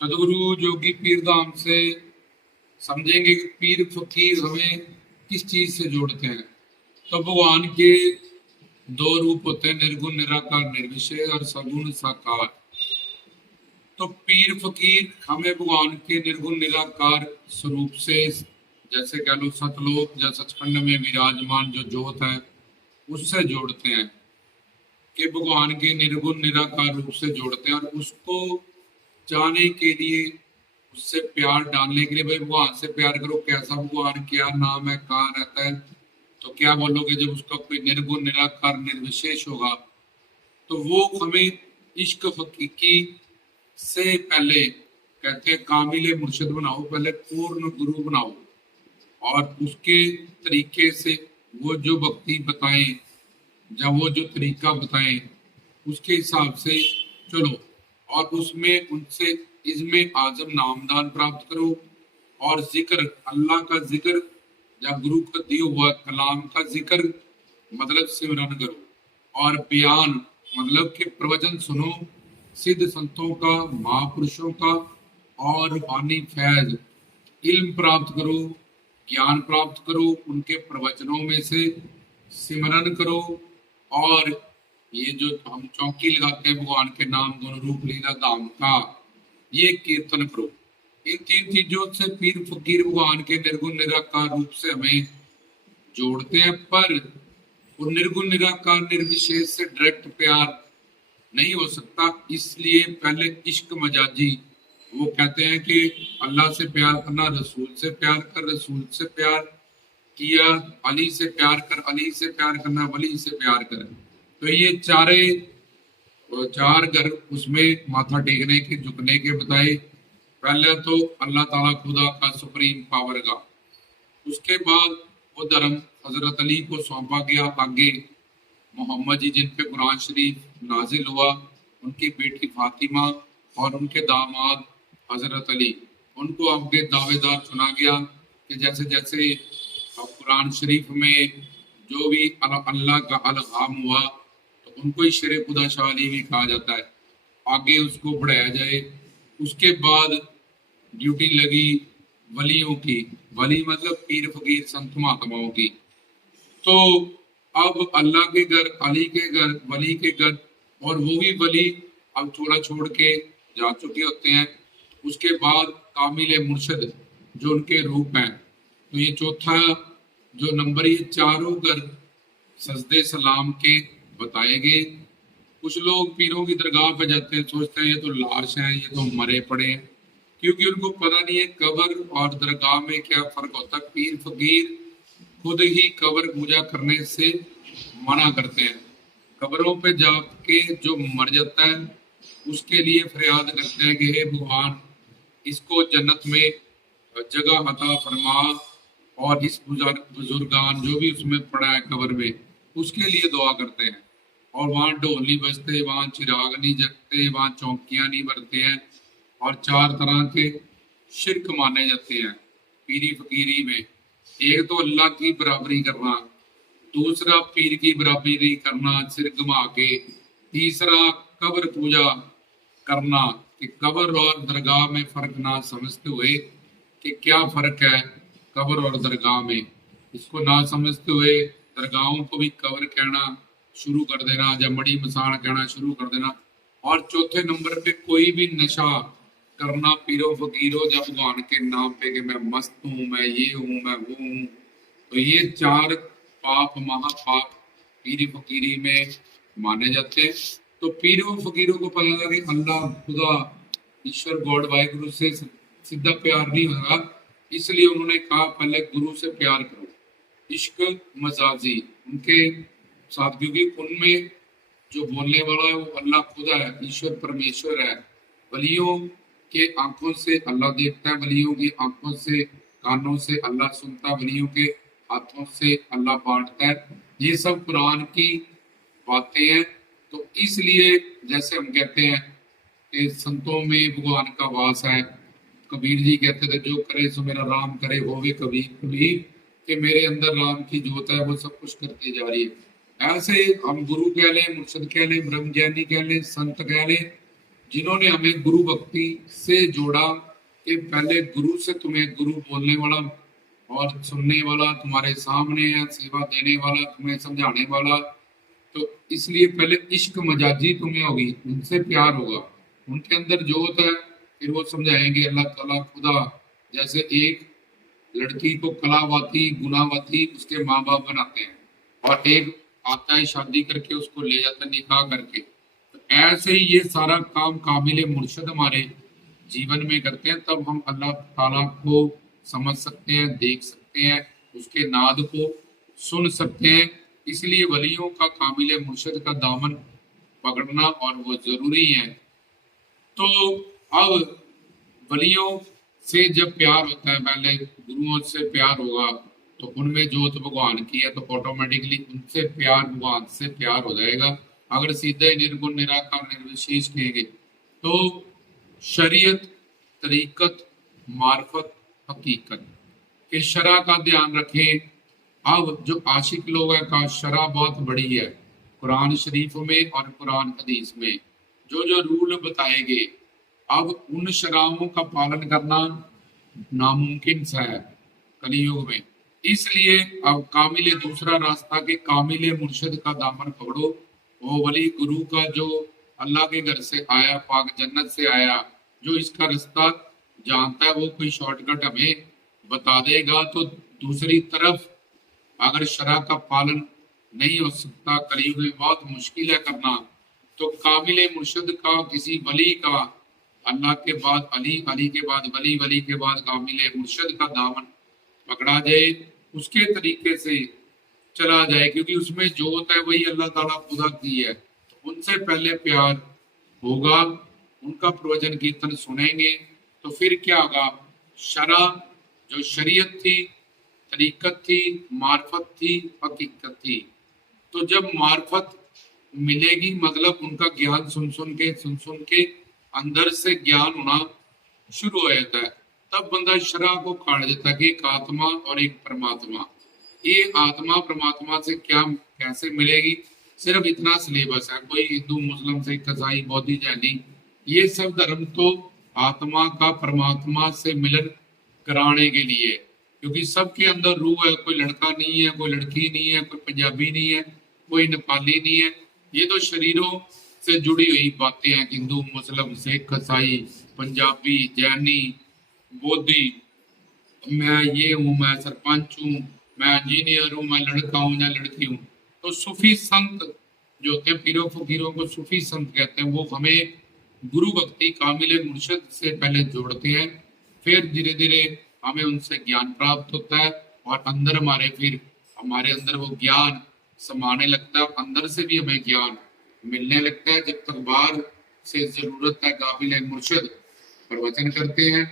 सदगुरु जोगी पीर धाम से समझेंगे कि पीर फकीर हमें किस चीज से जोड़ते हैं। तो भगवान के दो रूप होते हैं, निर्गुण निराकार निर्विशेष और सगुण साकार। तो पीर फकीर हमें भगवान के निर्गुण निराकार स्वरूप से, जैसे कह लो सतलोक या सचखंड में विराजमान जो ज्योत है उससे जोड़ते हैं, कि भगवान के निर्गुण निराकार रूप से जोड़ते हैं। और उसको जाने के लिए, उससे प्यार डालने के लिए, भाई भगवान से प्यार करो, कैसा भगवान, क्या नाम है, कहाँ रहता है, तो क्या बोलोगे जब उसका कोई निर्गुण निराकार निर्विशेष होगा। तो वो हमें इश्क हकीकी से पहले कहते हैं कामिल मुर्शिद बनाओ, पहले पूर्ण गुरु बनाओ, और उसके तरीके से वो जो भक्ति बताएं या वो जो तरीका बताएं उसके हिसाब से चलो, और उसमें उनसे इज़्मे आज़म नामदान प्राप्त करो, और जिक्र, अल्लाह का जिक्र या गुरु का दिया हुआ कलाम का जिक्र मतलब सिमरन करो, और बयान मतलब कि प्रवचन सुनो सिद्ध संतों का, महापुरुषों का, और रूहानी फैज इल्म प्राप्त करो, ज्ञान प्राप्त करो, उनके प्रवचनों में से सिमरन करो। और ये जो हम चौकी लगाते हैं भगवान के नाम गुण रूप लीला धाम का, ये कीर्तन करो। इन तीन चीजों से पीर फकीर भगवान के निर्गुण निराकार रूप से हमें जोड़ते हैं। पर वो निर्गुण निराकार निर्विशेष से डायरेक्ट प्यार नहीं हो सकता, इसलिए पहले इश्क मजाजी, वो कहते हैं कि अल्लाह से प्यार करना, रसूल से प्यार कर, रसूल से प्यार किया, अली से प्यार कर, अली से प्यार करना, वली से प्यार कर। तो ये चार घर उसमें माथा टेकने के, झुकने के बताए। पहले तो अल्लाह ताला खुदा का सुप्रीम पावर का, उसके बाद वो धर्म हजरत अली को सौंपा गया। आगे मोहम्मद जी जिन पे कुरान शरीफ नाजिल हुआ, उनकी बेटी फातिमा और उनके दामाद हजरत अली, उनको आगे दावेदार चुना गया कि जैसे जैसे कुरान शरीफ में जो भी अल्लाह का अलगाम हुआ तो उनको ही शेर खुदा शाह अली भी कहा जाता है, आगे उसको बढ़ाया जाए। उसके बाद ड्यूटी लगी वलियों की, वली मतलब पीर फकीर संत महात्माओं की। तो अब अल्लाह के घर, अली के घर, वली के घर, और वो भी वली अब चोला छोड़ के जा चुके होते हैं। उसके बाद कामिल मुर्शद जो उनके रूप हैं। तो ये चौथा जो नंबर, ये चारों घर सजदे सलाम के बताए गए। कुछ लोग पीरों की दरगाह पे जाते हैं, सोचते हैं ये तो लाश है, ये तो मरे पड़े हैं, क्योंकि उनको पता नहीं है कब्र और दरगाह में क्या फर्क होता है। पीर फकीर खुद ही कब्र पूजा करने से मना करते हैं। कब्रों पे जाके जो मर जाता है उसके लिए फरियाद करते हैं कि हे भगवान, इसको जन्नत में जगह अता फरमा, और इस बुजुर्गान जो भी उसमें पड़ा है कब्र में, उसके लिए दुआ करते हैं। और वहाँ ढोल नहीं बजते, वहाँ चिराग नहीं जगते, वहाँ चौकियाँ नहीं बरते हैं, और चार तरह के शिरक माने जाते हैं पीरी फकीरी में। एक तो अल्लाह की बराबरी करना, दूसरा पीर की बराबरी करना सिर घुमा के, तीसरा कब्र पूजा करना, कि कब्र और दरगाह में फर्क ना समझते हुए कि क्या फर्क है कब्र और दरगाह में, इसको ना समझते हुए दरगाहों को भी कब्र कहना शुरू कर देना, या मड़ी मसान कहना शुरू कर देना। और चौथे नंबर पे कोई भी नशा करना पीरो फकीरों या भगवान के नाम पे कि मैं मस्त हूँ, मैं ये हूँ, मैं वो हूँ। तो ये चार पाप, महापाप पीरी फकीरी में माने जाते हैं। तो पीरों फकीरों को पता था कि अल्लाह खुदा ईश्वर गॉड वाहिगुरु से सीधा प्यार नहीं होगा, इसलिए उन्होंने कहा पहले गुरु से प्यार करो। इश्क मजाजी उनके साथ, क्योंकि उनमें जो बोलने वाला है वो अल्लाह खुदा है, ईश्वर परमेश्वर है। वलियों के आंखों से अल्लाह देखता है, वलियों की आंखों से, कानों से अल्लाह सुनता है, वलियों के हाथों से अल्लाह बांटता है। ये सब कुरान की बातें हैं। तो इसलिए जैसे हम कहते हैं कि संतों में भगवान का वास है। कबीर जी कहते थे जो करे सो मेरा राम करे, वो भी कबीर कबीर, कि मेरे अंदर राम की ज्योत है, वो सब कुछ करती जा रही है। ऐसे हम गुरु कह लें, मुर्शद कह लें, ब्रह्मज्ञानी कह लें, संत कह लें, जिन्होंने हमें गुरु भक्ति से जोड़ा कि पहले गुरु से तुम्हें गुरु बोलने वाला और सुनने वाला तुम्हारे सामने है, सेवा देने वाला, तुम्हें समझाने वाला। तो इसलिए पहले इश्क मजाजी तुम्हें होगी, उनसे प्यार होगा, उनके अंदर जोत है, फिर वो समझाएंगे अल्लाह ताला खुदा। जैसे एक लड़की को कलावती गुनावती उसके माँ बाप बनाते हैं, और एक आता है शादी करके उसको ले जाता है निकाह करके। तो ऐसे ही ये सारा काम काबिल मुर्शद हमारे जीवन में करते हैं, तब हम अल्लाह ताला को समझ सकते हैं, देख सकते हैं, उसके नाद को सुन सकते हैं। इसलिए वलियों का काबिल मुर्शद का दामन पकड़ना और वो जरूरी है। तो अब वलियों से जब प्यार होता है, पहले गुरुओं से प्यार होगा तो उनमें जोत भगवान की है, तो ऑटोमेटिकली उनसे प्यार भगवान से प्यार हो जाएगा। अगर सीधे निर्गुण निराकार निर्विशेष कहेंगे तो शरीयत, तरीकत, मार्फत, हकीकत के शरा का ध्यान रखें। अब जो आशिक लोग हैं का शरा बहुत बड़ी है, कुरान शरीफ में और कुरान हदीस में जो जो रूल बताए गए, अब उन शराओं का पालन करना नामुमकिन सा है कलयुग में। इसलिए अब कामिल दूसरा रास्ता के कामिल मुर्शद का दामन पकड़ो। वो वली गुरु का जो अल्लाह के घर से आया, पाक जन्नत से आया, जो इसका रास्ता जानता है, वो कोई शॉर्टकट हमें बता देगा। तो दूसरी तरफ अगर शरा का पालन नहीं हो सकता, कलयुग में बहुत मुश्किल है करना, तो कामिल मुर्शद का, किसी वली का, अल्लाह के बाद अली, अली के बाद वली, वली के बाद कामिल मुर्शद का दामन पकड़ा जाए, उसके तरीके से चला जाए, क्योंकि उसमें जोत है वही अल्लाह ताला खुदा की है। तो उनसे पहले प्यार होगा, उनका प्रवचन कीर्तन सुनेंगे, तो फिर क्या होगा, शरा जो शरीयत थी, तरीकत थी, मार्फत थी, हकीकत थी। तो जब मार्फत मिलेगी मतलब उनका ज्ञान सुन सुन के अंदर से ज्ञान होना शुरू हो जाता है, तब बंदा शरा को काट देता है कि एक आत्मा और एक परमात्मा। ये आत्मा परमात्मा से क्या कैसे मिलेगी, सिर्फ इतना सिलेबस है। कोई हिंदू मुस्लिम सिख ईसाई बौद्धी जैनी, ये सब धर्म तो आत्मा का परमात्मा से मिलन कराने के लिए, क्योंकि सबके अंदर रूह है। कोई लड़का नहीं है, कोई लड़की नहीं है, कोई पंजाबी नहीं है, कोई नेपाली नहीं है। ये तो शरीरों से जुड़ी हुई बातें हैं। हिंदू मुस्लिम सिख ईसाई पंजाबी जैनी बोधी, मैं ये हूँ, मैं सरपंच हूँ, मैं इंजीनियर हूँ, मैं लड़का हूँ या लड़की हूँ। तो सूफी संत जो होते हैं, पीरों फकीरों को सूफी संत कहते हैं, वो हमें गुरु भक्ति कामिल मुर्शद से पहले जोड़ते हैं, फिर धीरे धीरे हमें उनसे ज्ञान प्राप्त होता है, और अंदर हमारे अंदर वो ज्ञान समाने लगता है, अंदर से भी हमें ज्ञान मिलने लगता है। जब तक बाहर से जरूरत है, काबिल मुर्शद प्रवचन करते हैं,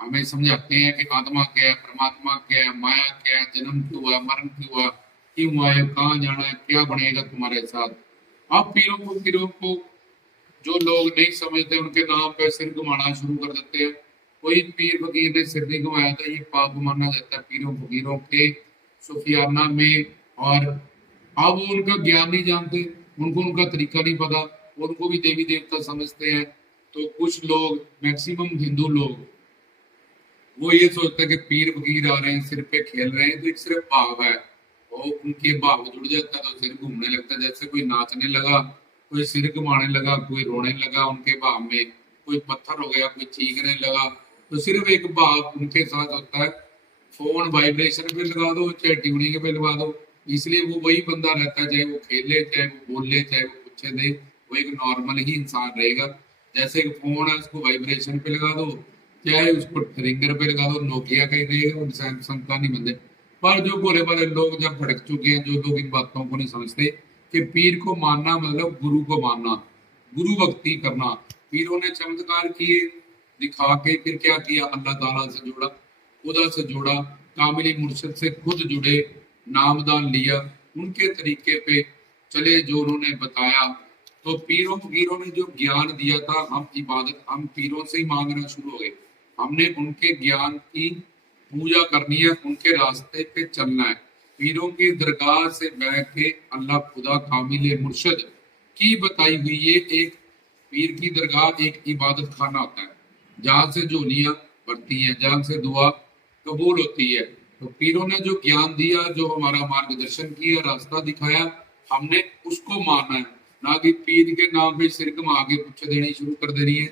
हमें समझाते हैं कि आत्मा क्या है, परमात्मा क्या है, माया क्या है, जन्म क्यों हुआ, मरण क्यों आए, कहाँ जाना है, क्या बनेगा तुम्हारे साथ। आप पीरों को जो लोग नहीं समझते, उनके नाम पे सिर घुमाना शुरू कर देते हैं। कोई पीर फकीर ने सिर नहीं घुमाया था, ये पाप माना जाता है पीरों फकीरों के सूफियाना में। और अब वो उनका ज्ञान नहीं जानते, उनको उनका तरीका नहीं पता, उनको भी देवी देवता समझते हैं। तो कुछ लोग, मैक्सिमम हिंदू लोग, वो ये सोचते हैं कि पीर फकीर आ रहे हैं, सिर पे खेल रहे हैं, तो एक सिर्फ भाव है, और उनके भाव जुड़ जाता है तो सिर घूमने लगता है। जैसे कोई नाचने लगा, कोई सिर घुमाने लगा, कोई रोने लगा उनके भाव में, कोई पत्थर हो गया, कोई चीखने लगा, तो सिर्फ एक भाव उनके साथ होता है। फोन वाइब्रेशन पे लगा दो, चाहे ट्यूनिंग पे लगा दो, इसलिए वो वही बंदा रहता है, चाहे वो खेले, चाहे वो बोले, चाहे वो पूछे दे, वो एक नॉर्मल ही इंसान रहेगा। जैसे एक फोन है, उसको वाइब्रेशन पे लगा दो, चाहे उसको रिंगर पे लगा दो, नोकिया का ही रहेगा, सैमसंग का नहीं बनते। पर जो भोले भाले लोग जब भटक चुके हैं, जो लोग इन बातों को नहीं समझते कि पीर को मानना मतलब गुरु को मानना, गुरु भक्ति करना। पीरों ने चमत्कार किए दिखा के, फिर क्या किया, अल्लाह ताला से जोड़ा, खुदा से जोड़ा, कामिल मुर्शद से खुद जुड़े, नामदान लिया, उनके तरीके पे चले जो उन्होंने बताया। तो पीरों फकीरों ने जो ज्ञान दिया था, हम इबादत हम पीरों से ही मांगना शुरू हो गए। हमने उनके ज्ञान की पूजा करनी है, उनके रास्ते पे चलना है। पीरों की दरगाह से बह के अल्लाह खुदा कामिल मुर्शद की बताई हुई ये एक पीर की दरगाह एक इबादत खाना होता है जहाँ से जोनियाँ बढ़ती हैं, जहाँ से दुआ कबूल होती है। तो पीरों ने जो ज्ञान दिया, जो हमारा मार्गदर्शन किया, रास्ता दिखाया, हमने उसको मानना है, ना कि पीर के नाम पे शिरक में आगे पीछे देनी शुरू कर देनी है।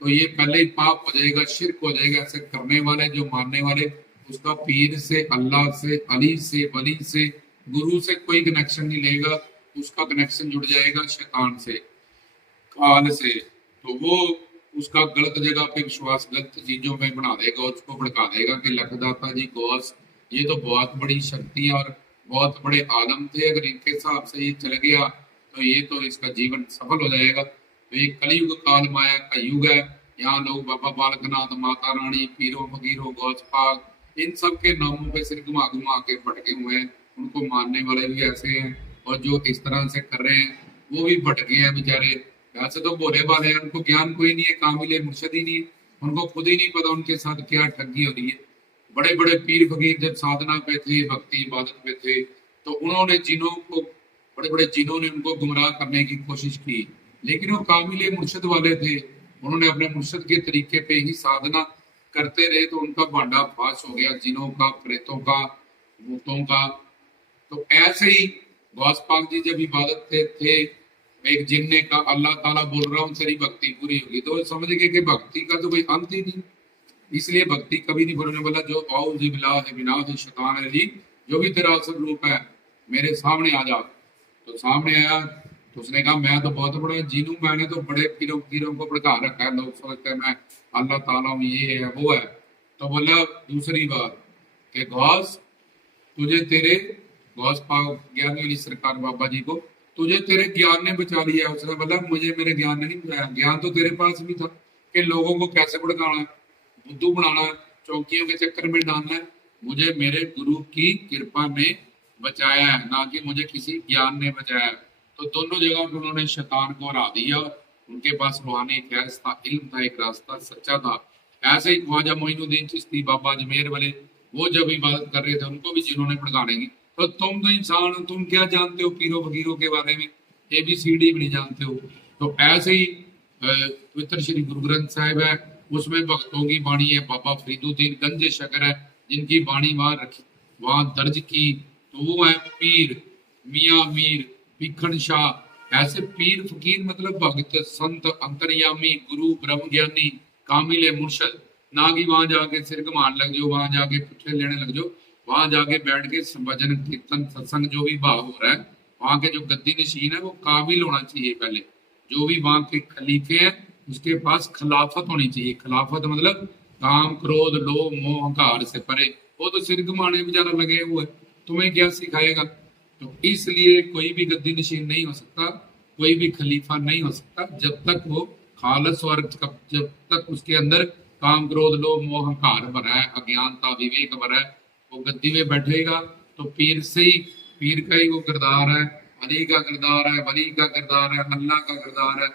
तो ये पहले ही पाप हो जाएगा, शिरक हो जाएगा। ऐसे करने वाले, जो मानने वाले, उसका पीर से, अल्लाह से, अली से, वली से, गुरु से कोई कनेक्शन नहीं लेगा, उसका कनेक्शन जुड़ जाएगा शैतान से, काल से। तो वो उसका गलत जगह पे विश्वास गलत चीजों में बना देगा, उसको भड़का देगा कि लखदाता जी गौस ये तो बहुत बड़ी शक्ति और बहुत बड़े आलम थे, अगर इनके हिसाब से ये चल गया तो ये तो इसका जीवन सफल हो जाएगा। तो ये कलयुग काल माया का युग है। यहाँ लोग बाबा बालकनाथ, माता रानी, पीरों फकीरों, गौस पाक, इन सब के नामों पे सिर घुमा घुमा के भटके हुए हैं। उनको मानने वाले भी ऐसे हैं, और जो इस तरह से कर रहे हैं वो भी भटके हैं बेचारे। वैसे तो भोले भाले हैं, उनको ज्ञान कोई नहीं है, कामिले मुर्शद ही नहीं है, उनको खुद ही नहीं पता उनके साथ क्या ठगी हो रही है। बड़े बड़े पीर फकीर जब साधना पे थे, भक्ति इबादत पे थे, तो उन्होंने जिनों को, बड़े बड़े जिनों ने उनको गुमराह करने की कोशिश की, लेकिन वो कामिले मुर्शद वाले थे। उन्होंने अपने मुर्शद के तरीके पे ही साधना करते रहे, तो उनका भांडा फाश हो गया, जिनों का, प्रेतों का, भूतों का। तो ऐसे ही गौस पाक जी जब इबादत थे, एक जिन ने कहा अल्लाह ताला बोल रहा हूँ तेरी भक्ति पूरी होगी, तो समझ गए कि भक्ति का तो कोई अंत ही नहीं, इसलिए भक्ति कभी नहीं बोलने वाला। जो औज़ बिल्लाहि मिनश शैतानिर रजीम, जो भी तेरा असल रूप है मेरे सामने आ जा। तो सामने आया, तो उसने कहा मैं तो बहुत बड़ा जीन हूँ, मैंने तो बड़े पीरों पीरों को भड़का रखा है, लोग सोचते हैं मैं अल्लाह ताला हूँ, ये है वो है। तो बोला दूसरी बात कि गौस तुझे तेरे, गौस पाक ज्ञानी अली सरकार बाबा जी को, तुझे तेरे ज्ञान ने बचा लिया। उसने बोला मुझे मेरे ज्ञान ने नहीं बचाया, ज्ञान तो तेरे पास भी था कि लोगों को कैसे भड़काना है, बुद्धू बनाना है, चौकियों के चक्कर में डालना है। मुझे मेरे गुरु की कृपा ने बचाया है, ना कि मुझे किसी ज्ञान ने बचाया। तो दोनों जगह पे उन्होंने शैतान को हरा दिया। उनके पास रूहानी फैज था, इल्म था, एक रास्ता सच्चा था। ऐसे ही ख्वाजा मोइनुद्दीन चिश्ती बाबा अजमेर वाले, वो जब इबादत कर रहे थे उनको भी जिन्होंने भड़काने की। तो तुम तो इंसान हो, तुम क्या जानते हो पीरों फकीरों के बारे में, ABCD भी नहीं जानते हो। तो ऐसे ही पवित्र श्री गुरु ग्रंथ साहिब है, उसमें भक्तों की वाणी है। बाबा फरीदुद्दीन गंजे शकर है, जिनकी वाणी वहां रखी, वहां दर्ज की, तो वो है पीर, मियाँ मीर, भिखन शाह। ऐसे पीर फकीर मतलब भक्त, संत, अंतर्यामी, गुरु, ब्रह्म ज्ञानी, कामिल मुर्शद। ना कि वहां जाके सिर घुमान लग जाओ, वहां जाके पुट्ठे लेने लग जाओ, वहां जाके बैठ के भजन कीर्तन सत्संग जो भी भाव हो रहा है, वहां के जो गद्दी नशीन है वो काबिल होना चाहिए। पहले जो भी वहां के खलीफे हैं उसके पास खिलाफत होनी चाहिए। खिलाफत मतलब काम, क्रोध, लोभ, मोह, अहंकार से परे। वो तो सिर घुमाने बेचारा लगे हुए, तुम्हें क्या सिखाएगा। तो इसलिए कोई भी गद्दी नशीन नहीं हो सकता, कोई भी खलीफा नहीं हो सकता जब तक वो खालस और जब तक उसके अंदर काम, क्रोध, लोभ, मोह, अहंकार भरा है, अज्ञानता, विवेक भरा है। वो गद्दी में बैठेगा तो पीर से ही, पीर का ही वो किरदार है, अली का किरदार है, वली का किरदार है, अल्लाह का किरदार है।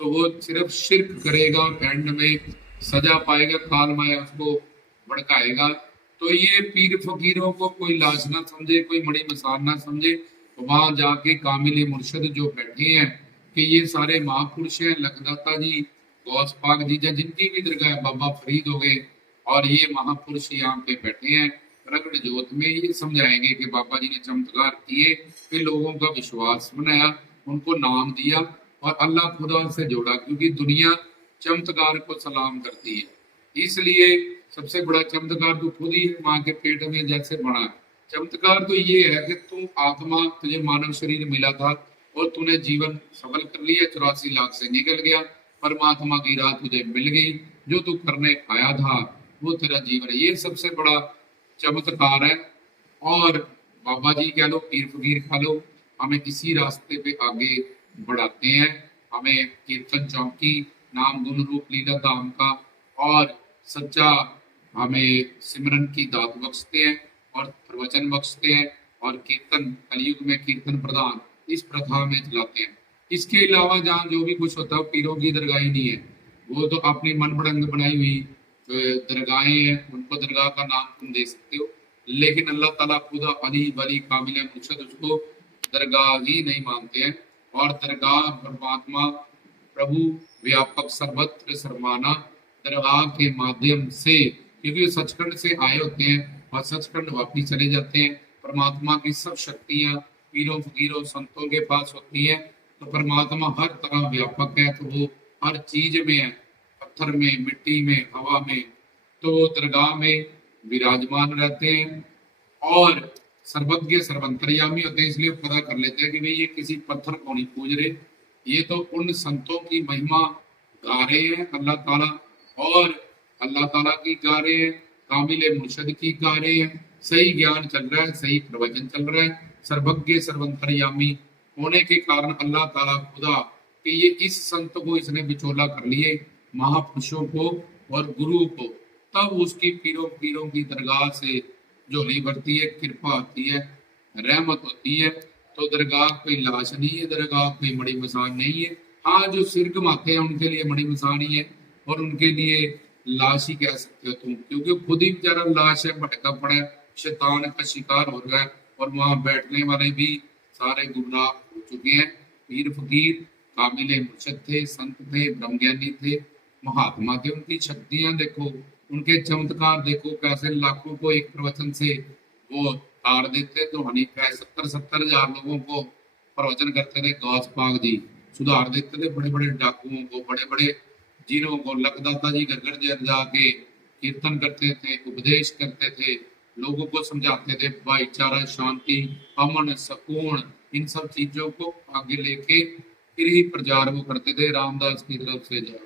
तो वो सिर्फ शिरक करेगा और एंड में सजा पाएगा, काल माया उसको भड़काएगा। तो ये पीर फकीरों को कोई लाश ना समझे, कोई मड़ी मसाल ना समझे। तो वहां जाके कामिल मुर्शद जो बैठे हैं कि ये सारे महापुरुष हैं, लखदाता जी, गौस पाक जी, जिनकी भी दरगाह है, बाबा फरीद हो गए, और ये महापुरुष यहाँ पे बैठे हैं प्रकट ज्योत में। ये समझाएंगे कि बाबा जी ने चमत्कार किए, फिर लोगों का विश्वास बनाया, उनको नाम दिया और अल्लाह खुदा से जोड़ा, क्योंकि दुनिया चमत्कार को सलाम करती है। इसलिए सबसे बड़ा चमत्कार तो खुद ही है, माँ के पेट में जैसे बना है। चमत्कार तो ये है कि तू आत्मा, तुझे मानव शरीर मिला था और तूने जीवन सफल कर लिया, 84 लाख से निकल गया, परमात्मा की राह तुझे मिल गई, जो तू करने आया था वो तेरा जीवन है। ये सबसे बड़ा चमत्कार है। और बाबा जी कह लो, पीर फकीर कह लो, हमें इसी रास्ते पे आगे बढ़ाते हैं। हमें कीर्तन चौकी, नाम गुण रूप लीला धाम का और सच्चा हमें सिमरन की दात बख्शते हैं और प्रवचन बख्शते हैं, और कीर्तन कलयुग में कीर्तन प्रदान इस प्रथा में चलाते हैं। इसके अलावा जहाँ जो भी कुछ होता है पीरों की दरगाह ही नहीं है, वो तो अपनी मन बड़ंग बनाई हुई दरगाहें हैं, उनको दरगाह का नाम तुम दे सकते हो, लेकिन अल्लाह ताला खुदा अली वली कामिल मुर्शद उसको दरगाह ही नहीं मानते हैं। और दरगाह परमात्मा प्रभु व्यापक सर्वत्र सर्वमाना दरगाह के माध्यम से, क्योंकि वो सचखंड से आए होते हैं और सचखंड वापिस चले जाते हैं। परमात्मा की सब शक्तियाँ पीरों फकीरों संतों के पास होती हैं, तो परमात्मा हर तरह व्यापक है, तो वो हर चीज में है, पत्थर में, मिट्टी में, हवा में, तो वो दरगाह में विराजमान रहते हैं और सर्वज्ञ सर्वंतर्यामी होते हैं। इसलिए पता कर लेते हैं कि भाई ये किसी पत्थर को नहीं पूज रहे, ये तो उन संतों की महिमा गा रहे हैं अल्लाह ताला, और अल्लाह ताला की गा रहे हैं, कामिल मुर्शद की गा रहे हैं, सही ज्ञान चल रहा है, सही प्रवचन चल रहा है। सर्वज्ञ सर्वंतर्यामी होने के कारण अल्लाह ताला खुदा कि ये इस संत को इसने बिचौला कर लिए, महापुरुषों को और गुरु को, तब उसकी पीरों पीरों की दरगाह से झोली भरती है, कृपा होती है, रहमत होती है। तो दरगाह कोई लाश नहीं है, दरगाह कोई मड़ी मसान नहीं है। हाँ, जो सिर घुमाते हैं उनके लिए मड़ी मसान ही है, और उनके लिए लाश ही कह सकते हो तुम, क्योंकि खुद ही बेचारा लाश है, भटका पड़ा है, शैतान का शिकार हो रहा है, और वहां बैठने वाले भी सारे गुमराह हो चुके हैं। पीर फकीर कामिल मुर्शद थे, संत थे, ब्रह्मज्ञानी थे, महात्मा थे। उनकी शक्तियां देखो, उनके चमत्कार देखो, कैसे लाखों को एक प्रवचन से वो तार देते। तो हनीफ है 70-70 हजार लोगों को प्रवचन करते थे गौस पाक जी, सुधार देते थे बड़े बड़े डाकुओं को, बड़े बड़े जिनों को। लखदाता जी घर घर जाके कीर्तन करते थे, उपदेश करते थे, लोगों को समझाते थे भाईचारा, शांति, अमन, सुकून, इन सब चीजों को आगे लेके फिर ही प्रचार वो करते थे। रामदास की तरफ से जाओ।